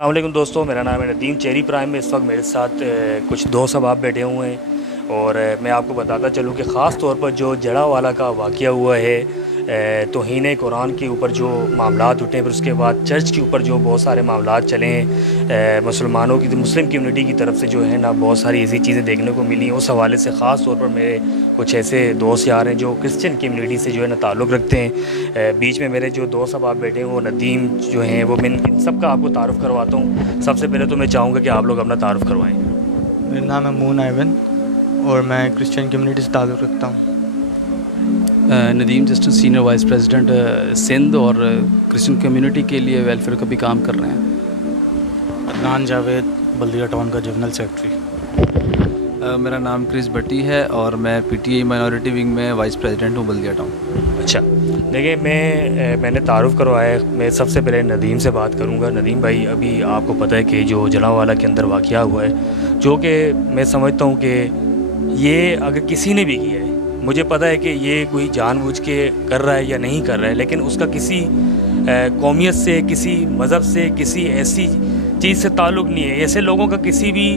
अस्सलामुअलैकुम दोस्तों, मेरा नाम है नदीम। चेरी प्राइम में इस वक्त मेरे साथ कुछ दोस्त अब आप बैठे हुए हैं और मैं आपको बताता चलूँ कि ख़ास तौर पर जो जड़ावाला का वाक़या हुआ है, तौहीन कुरान के ऊपर जो मामलात उठे, फिर उसके बाद चर्च के ऊपर जो बहुत सारे मामलात चले हैं, मुसलमानों की मुस्लिम कम्युनिटी की तरफ से जो है ना बहुत सारी ऐसी चीज़ें देखने को मिली। उस हवाले से ख़ास तौर पर मेरे कुछ ऐसे दोस्त यार हैं जो क्रिश्चियन कम्युनिटी से जो है ना ताल्लुक़ रखते हैं। बीच में मेरे जो दोस्त अब आप बैठे हैं वो नदीम जो हैं, वो मैं इन सब का आपको तारुफ़ करवाता हूँ। सबसे पहले तो मैं चाहूँगा कि आप लोग अपना तारुफ़ करवाएँ। मेरा नाम है मून आइवन और मैं क्रिश्चियन कम्युनिटी से ताल्लुक़ रखता हूँ। Nadeem Justice senior vice president Sindh और क्रिश्चियन कम्युनिटी के लिए वेलफेयर का भी काम कर रहे हैं। अदनान जावेद, बल्दिया टाउन का जनरल सेक्रेटरी। मेरा नाम क्रिस भट्टी है और मैं पीटीआई माइनॉरिटी विंग में वाइस प्रेसिडेंट हूँ बल्दिया टाउन। अच्छा, देखिए मैंने तारुफ़ करवाया है। मैं सबसे पहले नदीम से बात करूंगा। नदीम भाई, अभी आपको पता है कि जो जड़ावाला के अंदर वाक़या हुआ है, जो कि मैं समझता हूँ कि ये अगर किसी ने भी किया है, मुझे पता है कि ये कोई जानबूझ के कर रहा है या नहीं कर रहा है, लेकिन उसका किसी कौमियत से, किसी मज़हब से, किसी ऐसी चीज़ से ताल्लुक़ नहीं है। ऐसे लोगों का किसी भी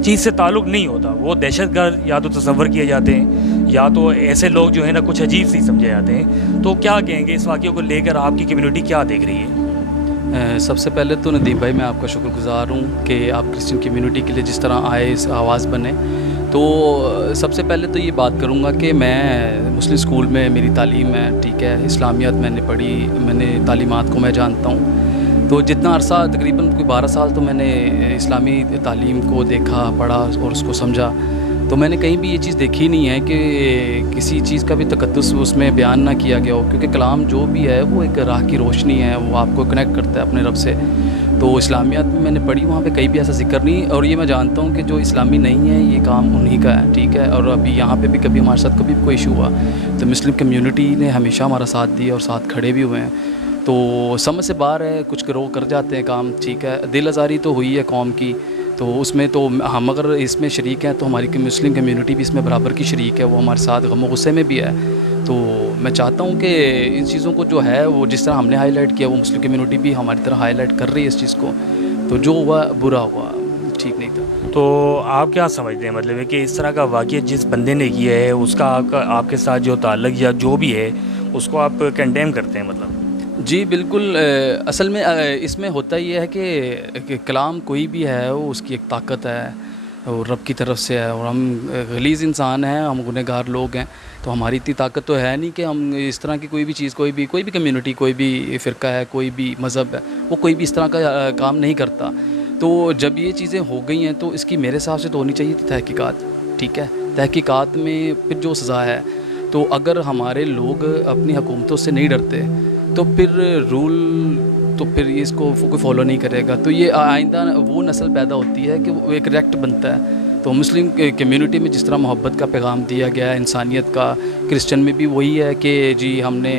चीज़ से ताल्लुक़ नहीं होता। वो दहशतगर्द या तो तस्वर किए जाते हैं या तो ऐसे लोग जो है ना कुछ अजीब सी समझे जाते हैं। तो क्या कहेंगे इस वाक़े को लेकर? आपकी कम्युनिटी क्या देख रही है? सबसे पहले तो नदीम भाई मैं आपका शुक्रगुज़ार हूँ कि आप क्रिश्चियन कम्युनिटी के लिए जिस तरह आए, इस आवाज़ बने। तो सबसे पहले तो ये बात करूँगा कि मैं मुस्लिम स्कूल में मेरी तालीम है, ठीक है, इस्लामियत मैंने पढ़ी, मैंने तालीमात को मैं जानता हूँ। तो जितना अरसा तकरीबन कोई 12 साल तो मैंने इस्लामी तालीम को देखा, पढ़ा और उसको समझा। तो मैंने कहीं भी ये चीज़ देखी नहीं है कि किसी चीज़ का भी तकद्दुस उसमें बयान ना किया गया हो, क्योंकि कलाम जो भी है वो एक राह की रोशनी है, वो आपको कनेक्ट करता है अपने रब से। तो इस्लामियत में मैंने पढ़ी, वहाँ पे कहीं भी ऐसा जिक्र नहीं। और ये मैं जानता हूँ कि जो इस्लामी नहीं है ये काम उन्हीं का है, ठीक है। और अभी यहाँ पे भी कभी हमारे साथ कभी कोई इशू हुआ तो मुस्लिम कम्युनिटी ने हमेशा हमारा साथ दिया और साथ खड़े भी हुए हैं। तो समझ से बाहर है, कुछ गिरोह कर जाते हैं काम, ठीक है। दिल आज़ारी तो हुई है कौम की, तो उसमें तो हम अगर इसमें शरीक हैं तो हमारी मुस्लिम कम्युनिटी भी इसमें बराबर की शरीक है, वो हमारे साथ गम और गुस्से में भी है। तो मैं चाहता हूँ कि इन चीज़ों को जो है वो जिस तरह हमने हाईलाइट किया, वो मुस्लिम कम्युनिटी भी हमारी तरह हाईलाइट कर रही है इस चीज़ को। तो जो हुआ बुरा हुआ, ठीक नहीं था। तो आप क्या समझते हैं, मतलब है कि इस तरह का वाक़या जिस बंदे ने किया है उसका आपके साथ जो ताल्लुक़ या जो भी है उसको आप कंडेम करते हैं? मतलब जी बिल्कुल। असल में इसमें होता ये है कि कलाम कोई भी है वो उसकी एक ताकत है और रब की तरफ से है, और हम गलीज़ इंसान हैं, हम गुनहगार लोग हैं। तो हमारी इतनी ताकत तो है नहीं कि हम इस तरह की कोई भी चीज़, कोई भी कम्युनिटी, कोई भी फ़िरका है, कोई भी मज़हब है, वो कोई भी इस तरह का काम नहीं करता। तो जब ये चीज़ें हो गई हैं तो इसकी मेरे हिसाब से तो होनी चाहिए थी तहकीकात, ठीक है। तहकीकात में फिर जो सज़ा है, तो अगर हमारे लोग अपनी हुकूमतों से नहीं डरते तो फिर रूल तो फिर इसको कोई फॉलो नहीं करेगा। तो ये आइंदा वो नस्ल पैदा होती है कि वो एक रेक्ट बनता है। तो मुस्लिम कम्युनिटी में जिस तरह मोहब्बत का पैगाम दिया गया है, इंसानियत का, क्रिश्चियन में भी वही है कि जी हमने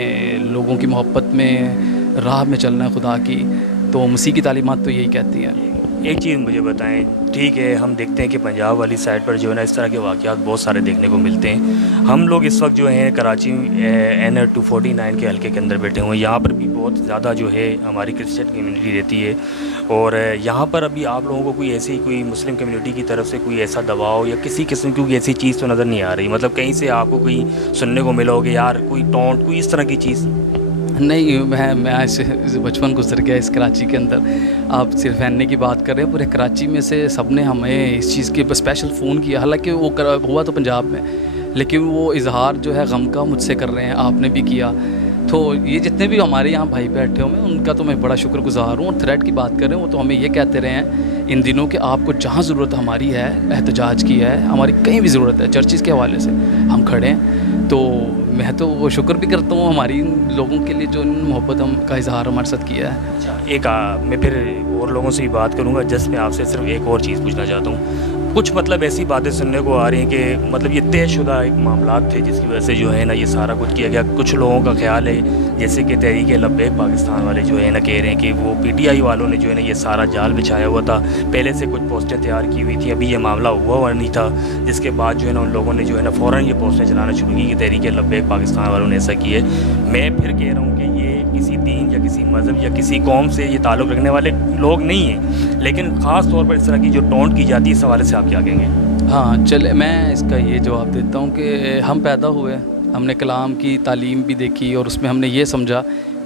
लोगों की मोहब्बत में राह में चलना है खुदा की। तो मसीह की तालीमात तो यही कहती हैं। एक चीज़ मुझे बताएं, ठीक है, हम देखते हैं कि पंजाब वाली साइड पर जो है ना इस तरह के वाक़यात बहुत सारे देखने को मिलते हैं। हम लोग इस वक्त जो हैं कराची NR 249 के हल्के के अंदर बैठे हुए हैं। यहाँ पर भी बहुत ज़्यादा जो है हमारी क्रिश्चियन कम्युनिटी रहती है, और यहाँ पर अभी आप लोगों को कोई मुस्लिम कम्युनिटी की तरफ से कोई ऐसा दबाव या किसी किस्म की ऐसी चीज़ तो नज़र नहीं आ रही? मतलब कहीं से आपको कोई सुनने को मिला होगा यार, कोई टॉन्ट, कोई इस तरह की चीज़? नहीं, मैं ऐसे बचपन गुजर गया इस कराची के अंदर। आप सिर्फ एन की बात कर रहे हैं, पूरे कराची में से सब ने हमें इस चीज़ के स्पेशल फ़ोन किया। हालांकि वो हुआ तो पंजाब में, लेकिन वो इजहार जो है गम का मुझसे कर रहे हैं, आपने भी किया। तो ये जितने भी हमारे यहाँ भाई बैठे हुए हैं उनका तो मैं बड़ा शुक्रगुज़ार हूँ। और थ्रेड की बात कर रहे हैं, वो तो हमें ये कहते रहे हैं इन दिनों कि आपको जहाँ ज़रूरत हमारी है, एहतजाज की है, हमारी कहीं भी ज़रूरत है, चर्चिज़ के हवाले से हम खड़े हैं। तो मैं तो वो शुक्र भी करता हूँ हमारी लोगों के लिए जो मोहब्बत हम का इजहार हमारे साथ किया है। एक मैं फिर और लोगों से भी बात करूँगा। जस्ट मैं आपसे सिर्फ एक और चीज़ पूछना चाहता हूँ। कुछ मतलब ऐसी बातें सुनने को आ रही हैं कि मतलब ये तयशुदा एक मामलात थे जिसकी वजह से जो है ना ये सारा कुछ किया गया। कुछ लोगों का ख्याल है जैसे कि तहरीक लब्बैक पाकिस्तान वाले जो है ना कह रहे हैं कि वो PTI वालों ने जो है ना ये सारा जाल बिछाया हुआ था, पहले से कुछ पोस्टें तैयार की हुई थी, अभी ये मामला हुआ नहीं था, जिसके बाद जो है ना उन लोगों ने जो है ना फ़ौरन ये पोस्टें चलाना शुरू की कि तहरीक लब्बैक पाकिस्तान वालों ने ऐसा किया है। मैं फिर कह रहा हूँ कि ये کسی دین یا کسی مذہب یا کسی قوم سے یہ تعلق رکھنے والے لوگ نہیں ہیں، لیکن خاص طور پر اس طرح کی جو ٹونٹ کی جاتی ہے، اس حوالے سے آپ کیا کہیں گے؟ ہاں چلے میں اس کا یہ جواب دیتا ہوں کہ ہم پیدا ہوئے، ہم نے کلام کی تعلیم بھی دیکھی اور اس میں ہم نے یہ سمجھا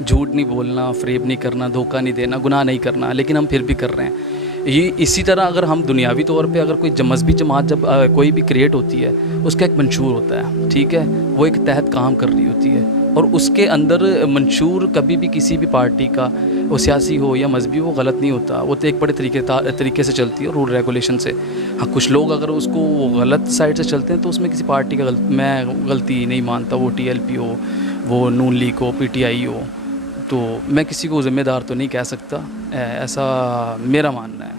جھوٹ نہیں بولنا، فریب نہیں کرنا، دھوکہ نہیں دینا، گناہ نہیں کرنا، لیکن ہم پھر بھی کر رہے ہیں۔ یہ اسی طرح اگر ہم دنیاوی طور پہ اگر کوئی مذہبی جماعت جب کوئی بھی کریٹ ہوتی ہے، اس کا ایک منشور ہوتا ہے، ٹھیک ہے، وہ ایک تحت کام کر رہی ہوتی ہے، اور اس کے اندر منشور کبھی بھی کسی بھی پارٹی کا، وہ سیاسی ہو یا مذہبی، وہ غلط نہیں ہوتا، وہ تو ایک بڑے طریقے سے چلتی ہے، رول ریگولیشن سے۔ ہاں کچھ لوگ اگر اس کو وہ غلط سائڈ سے چلتے ہیں تو اس میں کسی پارٹی کا میں غلطی نہیں مانتا، وہ ٹی ایل پی ہو، وہ نون league who, P T I ہو، تو میں کسی کو ذمہ دار تو نہیں کہہ سکتا، ایسا میرا ماننا ہے۔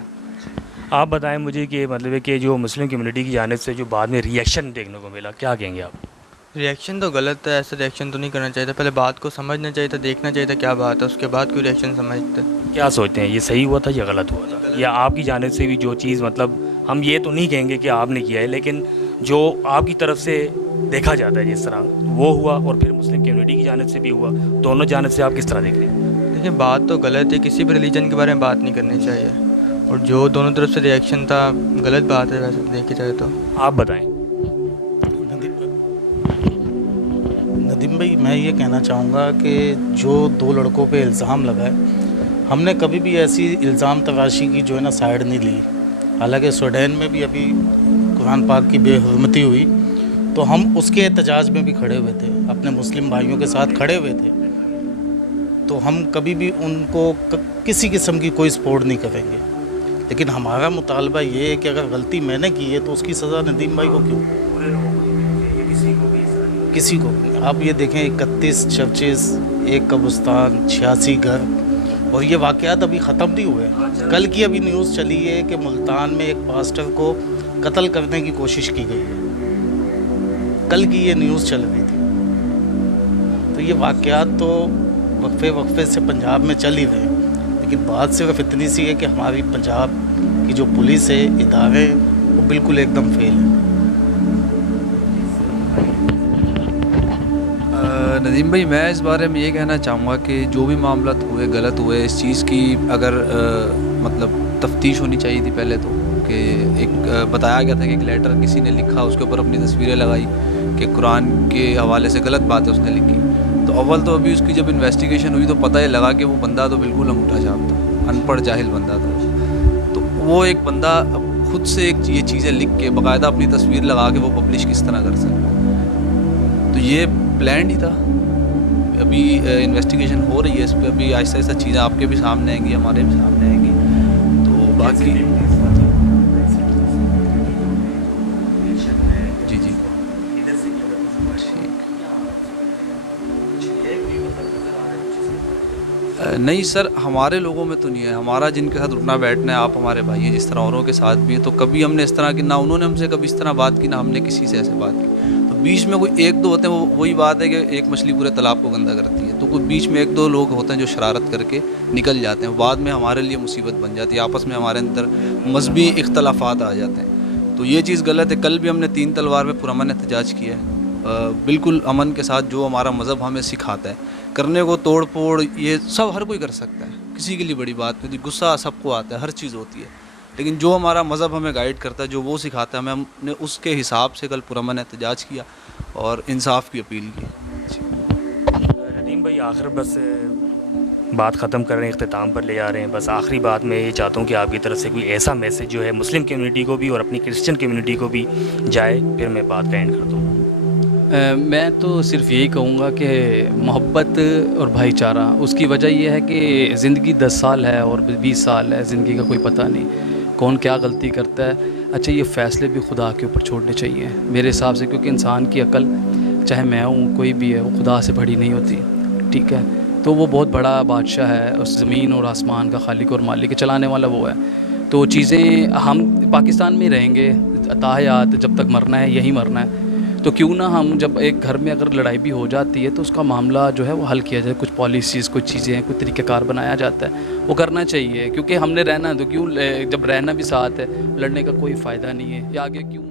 آپ بتائیں مجھے کہ مطلب ہے کہ جو مسلم کمیونٹی کی جانب سے جو بعد میں ریئیکشن دیکھنے کو ملا، کیا کہیں گے آپ؟ ریئیکشن تو غلط ہے، ایسا ریئیکشن تو نہیں کرنا چاہیے تھا، پہلے بات کو سمجھنا چاہیے تھا، دیکھنا چاہیے تھا کیا بات ہے، اس کے بعد کوئی ریئیکشن سمجھتے۔ کیا سوچتے ہیں، یہ صحیح ہوا تھا یا غلط ہوا تھا؟ یا آپ کی جانب سے بھی جو چیز، مطلب ہم یہ تو نہیں کہیں گے کہ آپ نے کیا ہے، لیکن جو آپ کی طرف سے دیکھا جاتا ہے جس طرح وہ ہوا، اور پھر مسلم کمیونٹی کی جانب سے بھی ہوا، دونوں جانب سے آپ کس طرح دیکھ رہے ہیں؟ دیکھیں بات تو غلط ہے، کسی بھی ریلیجن کے بارے میں بات نہیں کرنی چاہیے، اور جو دونوں طرف سے ریئیکشن تھا غلط بات ہے ویسے دیکھی جائے تو۔ آپ بتائیں۔ ندیم بھائی میں یہ کہنا چاہوں گا کہ جو دو لڑکوں پہ الزام لگا ہے، ہم نے کبھی بھی ایسی الزام تراشی کی جو ہے نا سائڈ نہیں لی۔ حالانکہ سویڈن میں بھی ابھی قرآن پاک کی بے حرمتی ہوئی تو ہم اس کے احتجاج میں بھی کھڑے ہوئے تھے، اپنے مسلم بھائیوں کے ساتھ کھڑے ہوئے تھے، تو ہم کبھی بھی ان کو کسی قسم کی کوئی سپورٹ نہیں کریں گے۔ لیکن ہمارا مطالبہ یہ ہے کہ اگر غلطی میں نے کی ہے تو اس کی سزا ندیم بھائی کو کیوں، کسی کو بھی۔ آپ یہ دیکھیں 31 چرچز، ایک قبرستان، 86 گھر، اور یہ واقعات ابھی ختم نہیں ہوئے۔ کل کی ابھی نیوز چلی ہے کہ ملتان میں ایک پاسٹر کو قتل کرنے کی کوشش کی گئی ہے، کل کی یہ نیوز چل رہی تھی۔ تو یہ واقعات تو وقفے سے پنجاب میں چل ہی رہے ہیں، لیکن بات صرف اتنی سی ہے کہ ہماری پنجاب کی جو پولیس ہے، ادارے ہیں، وہ بالکل ایک دم فیل ہیں۔ ندیم بھائی میں اس بارے میں یہ کہنا چاہوں گا کہ جو بھی معاملات ہوئے غلط ہوئے، اس چیز کی اگر مطلب تفتیش ہونی چاہیے تھی پہلے تو، کہ ایک بتایا گیا تھا کہ ایک لیٹر کسی نے لکھا، اس کے اوپر اپنی تصویریں لگائی کہ قرآن کے حوالے سے غلط بات ہے اس نے لکھی، تو اول تو ابھی اس کی جب انویسٹیگیشن ہوئی تو پتہ یہ لگا کہ وہ بندہ تو بالکل انگوٹھا چھاپ تھا، ان پڑھ جاہل بندہ تھا۔ تو وہ ایک بندہ خود سے ایک یہ چیزیں لکھ کے باقاعدہ اپنی تصویر لگا کے وہ پبلش کس طرح کر سکتا؟ تو یہ پلانڈ ہی تھا۔ ابھی انویسٹیگیشن ہو رہی ہے اس پہ، ابھی آہستہ آہستہ چیزیں آپ کے بھی سامنے آئیں گی، ہمارے بھی سامنے آئیں گی، تو باقی جی جی نہیں سر، ہمارے لوگوں میں تو نہیں ہے، ہمارا جن کے ساتھ اٹھنا بیٹھنا ہے، آپ ہمارے بھائی ہیں جس طرح اوروں کے ساتھ بھی ہے، تو کبھی ہم نے اس طرح کی، نہ انہوں نے ہم سے کبھی اس طرح بات کی، نہ ہم نے کسی سے ایسے بات کی۔ تو بیچ میں کوئی ایک دو ہوتے ہیں، وہی بات ہے کہ ایک مچھلی پورے تالاب کو گندا کرتی ہے، تو کوئی بیچ میں ایک دو لوگ ہوتے ہیں جو شرارت کر کے نکل جاتے ہیں، بعد میں ہمارے لیے مصیبت بن جاتی ہے، آپس میں ہمارے اندر مذہبی اختلافات آ جاتے ہیں، تو یہ چیز غلط ہے۔ کل بھی ہم نے 3 تلوار میں پرامن احتجاج کیا ہے، بالکل امن کے ساتھ، جو ہمارا مذہب ہمیں سکھاتا ہے کرنے کو۔ توڑ پھوڑ یہ سب ہر کوئی کر سکتا ہے، کسی کے لیے بڑی بات نہیں، غصہ سب کو آتا ہے، ہر چیز ہوتی ہے، لیکن جو ہمارا مذہب ہمیں گائیڈ کرتا ہے، جو وہ سکھاتا ہے، ہم نے اس کے حساب سے کل پرامن احتجاج کیا اور انصاف کی اپیل کی۔ ندیم بھائی آخر بس بات ختم کر رہے ہیں، اختتام پر لے آ رہے ہیں، بس آخری بات میں یہ چاہتا ہوں کہ آپ کی طرف سے کوئی ایسا میسیج جو ہے مسلم کمیونٹی کو بھی اور اپنی کرسچن کمیونٹی کو بھی جائے، پھر میں بات کا اینڈ کر دوں۔ میں تو صرف یہی کہوں گا کہ محبت اور بھائی چارہ، اس کی وجہ یہ ہے کہ زندگی 10 سال ہے اور 20 سال ہے، زندگی کا کوئی پتہ نہیں کون کیا غلطی کرتا ہے۔ اچھا یہ فیصلے بھی خدا کے اوپر چھوڑنے چاہیے میرے حساب سے، کیونکہ انسان کی عقل، چاہے میں ہوں کوئی بھی ہے، وہ خدا سے بڑی نہیں ہوتی، ٹھیک ہے؟ تو وہ بہت بڑا بادشاہ ہے، اس زمین اور آسمان کا خالق اور مالک، چلانے والا وہ ہے۔ تو چیزیں ہم پاکستان میں رہیں گے تاحیات، جب تک مرنا ہے یہی مرنا ہے، تو کیوں نہ ہم جب ایک گھر میں اگر لڑائی بھی ہو جاتی ہے تو اس کا معاملہ جو ہے وہ حل کیا جائے، کچھ پالیسیز، کچھ چیزیں، کچھ طریقہ کار بنایا جاتا ہے، وہ کرنا چاہیے، کیونکہ ہم نے رہنا تو کیوں، جب رہنا بھی ساتھ ہے، لڑنے کا کوئی فائدہ نہیں ہے، یا آگے کیوں